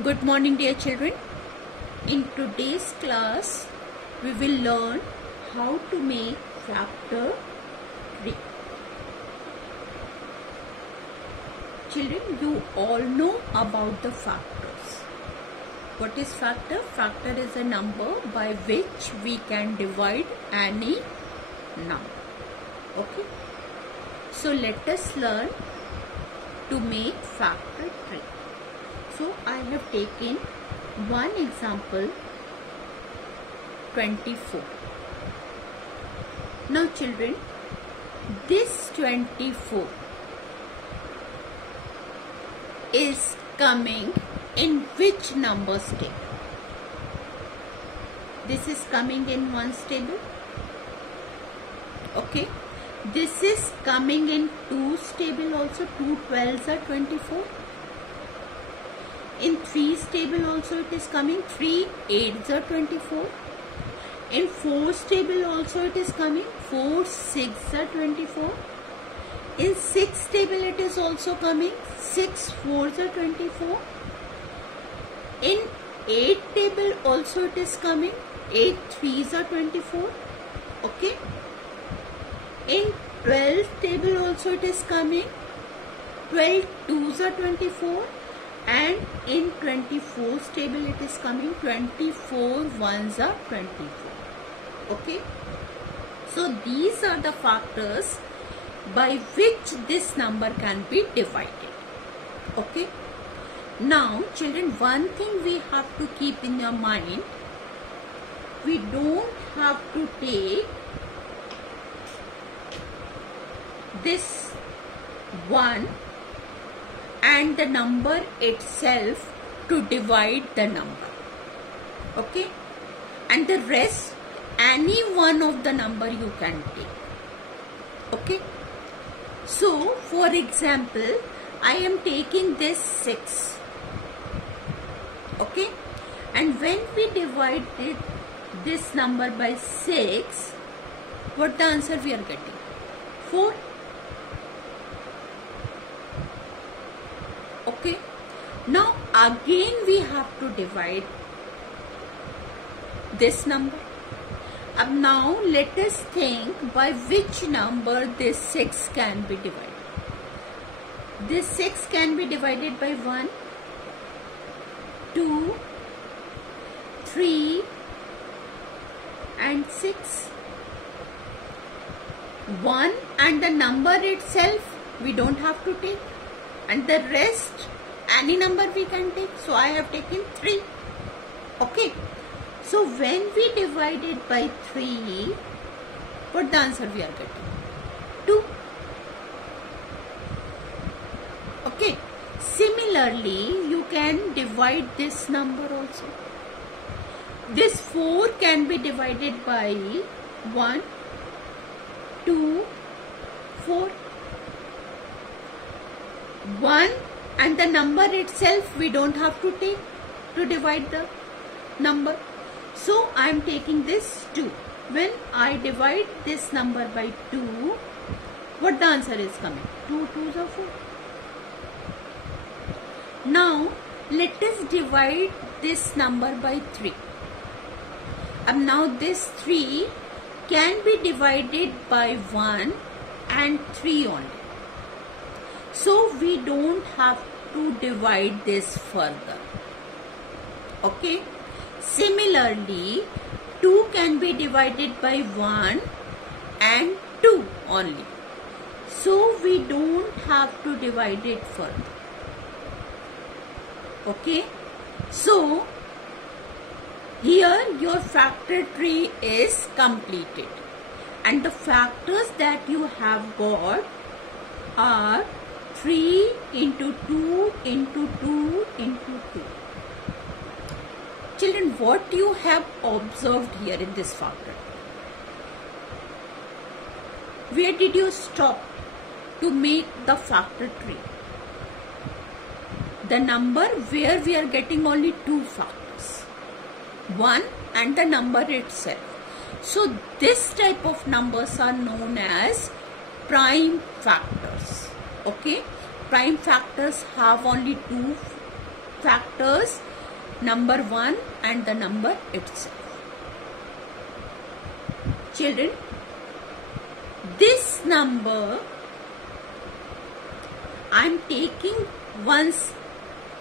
Good morning, dear children. In today's class, we will learn how to make factor tree. Children, you all know about the factors. What is factor? Factor is a number by which we can divide any number. Okay. So let us learn to make factor tree. So I have taken one example, 24. Now children, this 24 is coming in which numbers table? This is coming in ones table. Okay. This is coming in twos table also. 2 12s are 24. In 3's table also it is coming. 3 8s are 24. In 4's table also it is coming. 4 6s are 24. In 6's table it is also coming. 6 4s are 24. In 8 table also it is coming. 8 3s are 24. Okay. In 12 table also it is coming. 12 2s are 24. And in 24's table it is coming. 24 1s are 24. Okay. So these are the factors by which this number can be divided. Okay. Now children, one thing we have to keep in your mind. We don't have to take this 1 and the number itself to divide the number. Okay. And the rest, any one of the number you can take. Okay. So for example, I am taking this 6. Okay. And when we divide this number by 6, what the answer we are getting? 4. Okay. Now again we have to divide this number. Now let us think by which number this 6 can be divided. This 6 can be divided by 1, 2, 3 and 6. 1 and the number itself we don't have to take. And the rest, any number we can take. So I have taken 3. Okay. So when we divide it by 3, what the answer we are getting? 2. Okay. Similarly, you can divide this number also. This 4 can be divided by 1, 2, 4. 1 and the number itself we don't have to take to divide the number. So I am taking this 2. When I divide this number by 2, what the answer is coming? 2 2s are 4. Now let us divide this number by 3. And now this 3 can be divided by 1 and 3 only. So we don't have to divide this further. Okay. Similarly, 2 can be divided by 1 and 2 only. So we don't have to divide it further. Okay. So here your factor tree is completed. And the factors that you have got are 3 into 2 into 2 into 2. Children, what you have observed here in this factor? Where did you stop to make the factor tree? The number where we are getting only 2 factors. 1 and the number itself. So this type of numbers are known as prime factors. Okay, prime factors have only two factors, number 1 and the number itself. Children, this number I am taking once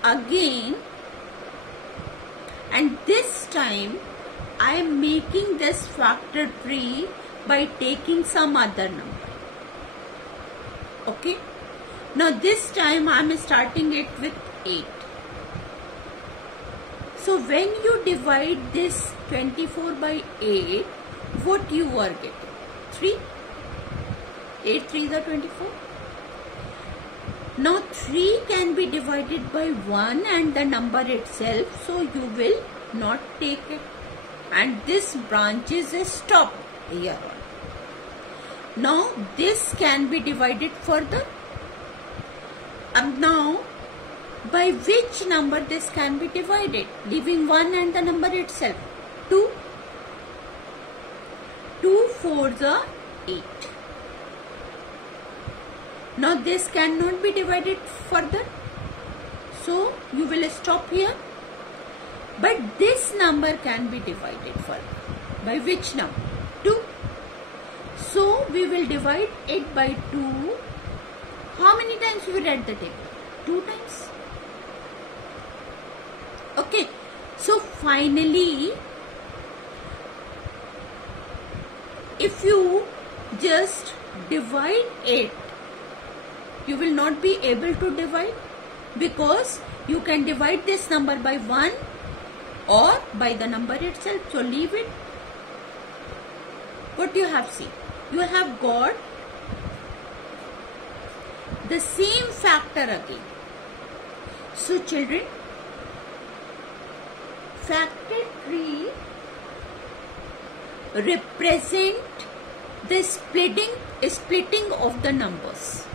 again, and this time I am making this factor tree by taking some other number. Okay. Now this time I am starting it with 8. So when you divide this 24 by 8, what you are getting? 3. 8 3 is 24. Now 3 can be divided by 1 and the number itself, so you will not take it. And this branch is a stop here. Now this can be divided further. Now by which number this can be divided? Leaving 1 and the number itself. 2. 2 4s are 8. Now this cannot be divided further, so you will stop here. But this number can be divided further. By which number? 2. So we will divide 8 by 2. How many times we read the table? 2 times. Okay. So finally, if you just divide it, you will not be able to divide, because you can divide this number by 1 or by the number itself. So leave it. What you have seen? You have got the same factor again. So children, factor tree represent the splitting of the numbers.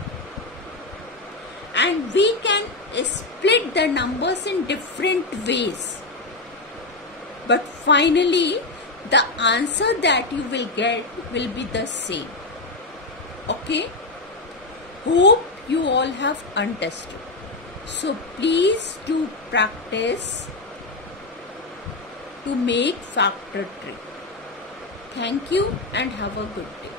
And we can split the numbers in different ways. But finally, the answer that you will get will be the same. Okay? Hope you all have understood. So please do practice to make factor tree. Thank you and have a good day.